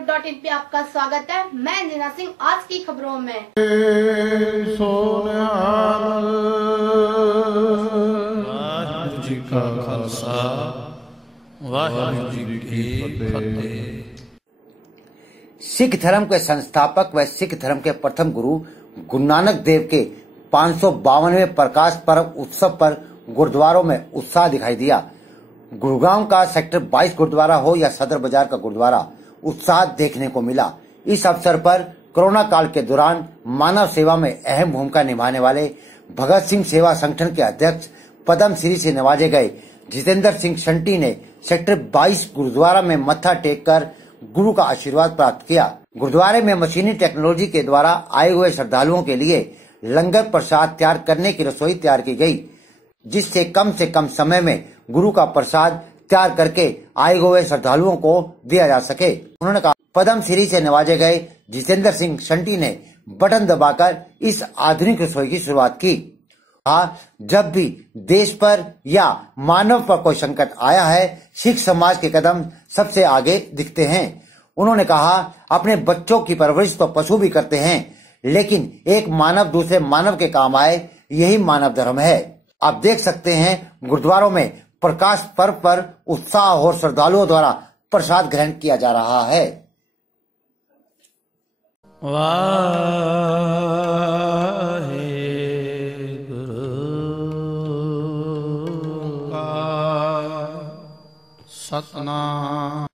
न्यूज़.in पे आपका स्वागत है। मैं अंजना सिंह। आज की खबरों में वाहिगुरु जी का खालसा वाहिगुरु जी की फतेह। सिख धर्म के संस्थापक व सिख धर्म के प्रथम गुरु गुरु नानक देव के 552वें प्रकाश पर्व उत्सव पर गुरुद्वारों में उत्साह दिखाई दिया। गुरुग्राम का सेक्टर 22 गुरुद्वारा हो या सदर बाजार का गुरुद्वारा, उत्साह देखने को मिला। इस अवसर पर कोरोना काल के दौरान मानव सेवा में अहम भूमिका निभाने वाले भगत सिंह सेवा संगठन के अध्यक्ष पद्म श्री से नवाजे गए जितेंद्र सिंह शंटी ने सेक्टर 22 गुरुद्वारा में मत्था टेक कर गुरु का आशीर्वाद प्राप्त किया। गुरुद्वारे में मशीनी टेक्नोलॉजी के द्वारा आए हुए श्रद्धालुओं के लिए लंगर प्रसाद तैयार करने की रसोई तैयार की गई, जिससे कम समय में गुरु का प्रसाद तैयार करके आए हुए श्रद्धालुओं को दिया जा सके। उन्होंने कहा, पद्म श्री से नवाजे गए जितेंद्र सिंह शंटी ने बटन दबाकर इस आधुनिक रसोई की शुरुआत की। जब भी देश पर या मानव पर कोई संकट आया है, सिख समाज के कदम सबसे आगे दिखते हैं। उन्होंने कहा, अपने बच्चों की परवरिश तो पशु भी करते हैं, लेकिन एक मानव दूसरे मानव के काम आए, यही मानव धर्म है। आप देख सकते हैं गुरुद्वारों में प्रकाश पर्व पर उत्साह और श्रद्धालुओं द्वारा प्रसाद ग्रहण किया जा रहा है। सतनाम।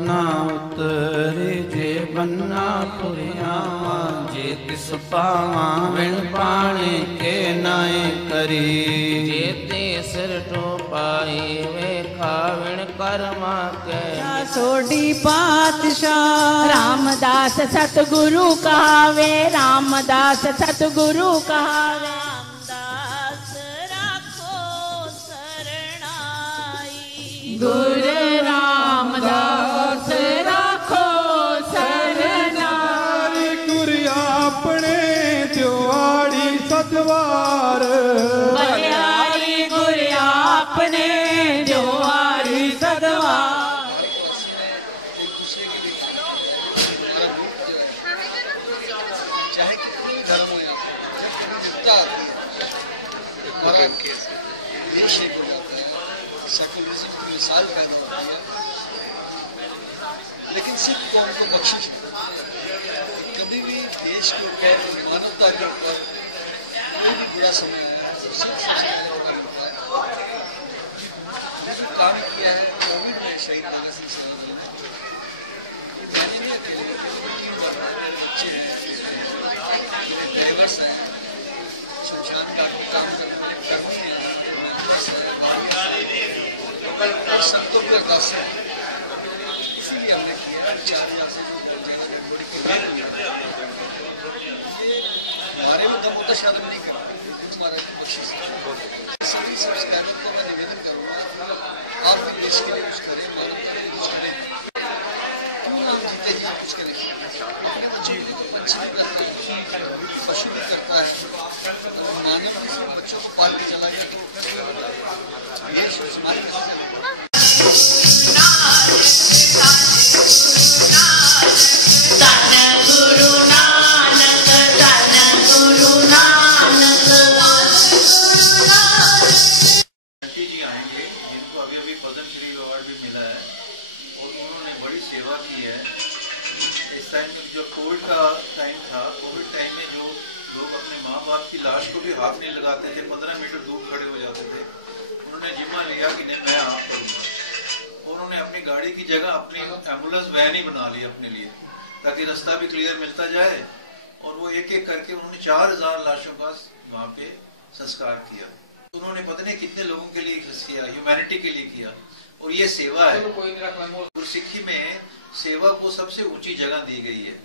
ना उतरे जे बन्ना पुरिया जे तिस पावा विण पाने के नाए करी जे ते सिर टोपाई वे खाविण कर्मा के सोडी पातशाह रामदास सतगुरु कहावे, रामदास सतगुरु कहावे। रामदास राखो शरणाई, गुरु रामदास राखो शरणाई। गुरु अपने त्योहारी सतवार बलियारी, गुरु अपने त्योहारी सतवार। लेकिन सिर्फ कौम को बख्शिश कभी भी देश के ऊपर मानवता के ऊपर कोई भी बुरा समय आया तो सिर्फ जो काम किया है कोविड में शहीद भगत सिंह ने मैंने नहीं अकेले टीम वर्क बच्चे हैं, लेबर्स हैं, शमशान घाट में काम करते हैं, संतों की अरदास है, इसीलिए हमने किया। 4000 से ये हमारे में दम होता शायद हम नहीं करते, हमारा कोशिश सभी सब्सक्राइबर को मैं निवेदन करूँगा, आप भी देश के लिए कुछ करें, मानवता के लिए कुछ करें, क्यों ना हम जीते जी कुछ करें। जी बच्चे भी करते हैं, पशु भी करता है, तो मानव किसी बच्चों को पाल के चला गया, ये समाज में सेवा की है। इस टाइम में जो कोविड का टाइम था, कोविड टाइम में जो लोग अपने माँ बाप की लाश को भी हाथ नहीं लगाते थे, 15 मीटर दूर खड़े हो जाते थे, उन्होंने जिम्मा लिया कि नहीं मैं आप करूँगा। उन्होंने अपनी गाड़ी की जगह अपनी एम्बुलेंस वैन ही बना ली अपने लिए, ताकि रास्ता भी क्लियर मिलता जाए। और वो एक एक करके उन्होंने 4000 लाशों का वहाँ पे संस्कार किया। उन्होंने पता नहीं कितने लोगों के लिए किया, ह्यूमैनिटी के लिए किया, और ये सेवा है। गुरसिक्खी में सेवा को सबसे ऊंची जगह दी गई है,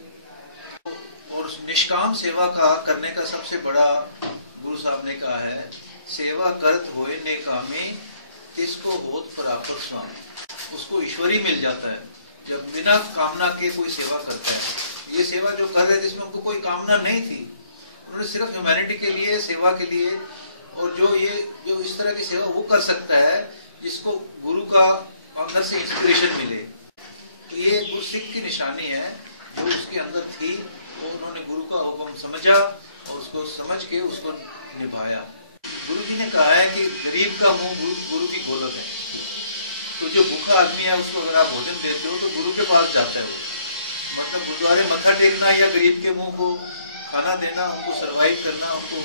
और निष्काम सेवा का करने का सबसे बड़ा गुरु साहब ने कहा है, सेवा करत होए नेकामी इसको होत प्राप्त स्वामी। उसको ईश्वरी मिल जाता है जब बिना कामना के कोई सेवा करता है। ये सेवा जो कर रहे थे इसमें उनको कोई कामना नहीं थी, उन्होंने सिर्फ ह्यूमैनिटी के लिए, सेवा के लिए, और जो इस तरह की सेवा वो कर सकता है जिसको गुरु का अंदर से इंस्पिरेशन मिले। तो ये गुरसिख की निशानी है जो उसके अंदर थी, वो उन्होंने गुरु का हुक्म समझा और उसको समझ के उसको निभाया। गुरु जी ने कहा है कि गरीब का मुंह गुरु की गोलक है। तो जो भूखा आदमी है उसको अगर आप भोजन देते हो तो गुरु के पास जाता है वो। मतलब गुरुद्वारे मत्था टेकना या गरीब के मुंह को खाना देना, उनको सरवाइव करना, उनको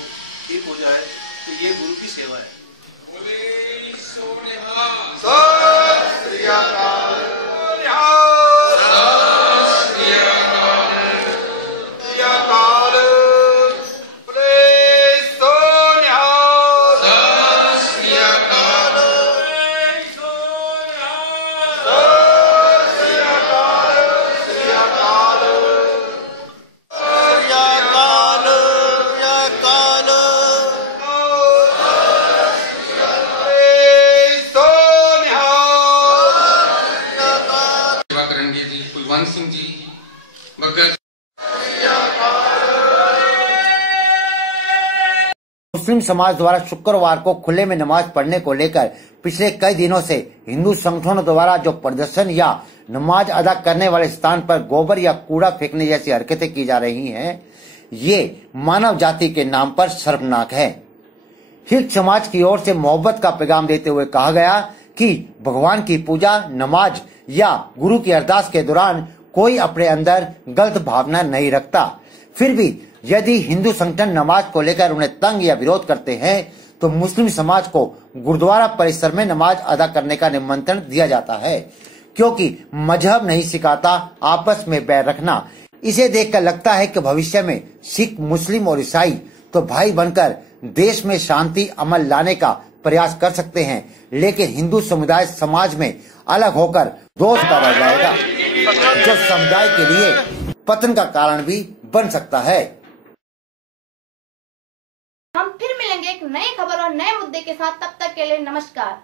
ठीक हो जाए, तो ये गुरु की सेवा है। मुस्लिम समाज द्वारा शुक्रवार को खुले में नमाज पढ़ने को लेकर पिछले कई दिनों से हिंदू संगठनों द्वारा जो प्रदर्शन या नमाज अदा करने वाले स्थान पर गोबर या कूड़ा फेंकने जैसी हरकतें की जा रही हैं, ये मानव जाति के नाम पर शर्मनाक है। हिंद समाज की ओर से मोहब्बत का पैगाम देते हुए कहा गया कि भगवान की पूजा, नमाज या गुरु की अरदास के दौरान कोई अपने अंदर गलत भावना नहीं रखता। फिर भी यदि हिंदू संगठन नमाज को लेकर उन्हें तंग या विरोध करते हैं तो मुस्लिम समाज को गुरुद्वारा परिसर में नमाज अदा करने का निमंत्रण दिया जाता है, क्योंकि मजहब नहीं सिखाता आपस में बैर रखना। इसे देखकर लगता है कि भविष्य में सिख, मुस्लिम और ईसाई तो भाई बनकर देश में शांति अमल लाने का प्रयास कर सकते हैं, लेकिन हिंदू समुदाय समाज में अलग होकर दोष पैदा जाएगा, जो समुदाय के लिए पतन का कारण भी बन सकता है। हम फिर मिलेंगे एक नई खबर और नए मुद्दे के साथ। तब तक के लिए नमस्कार।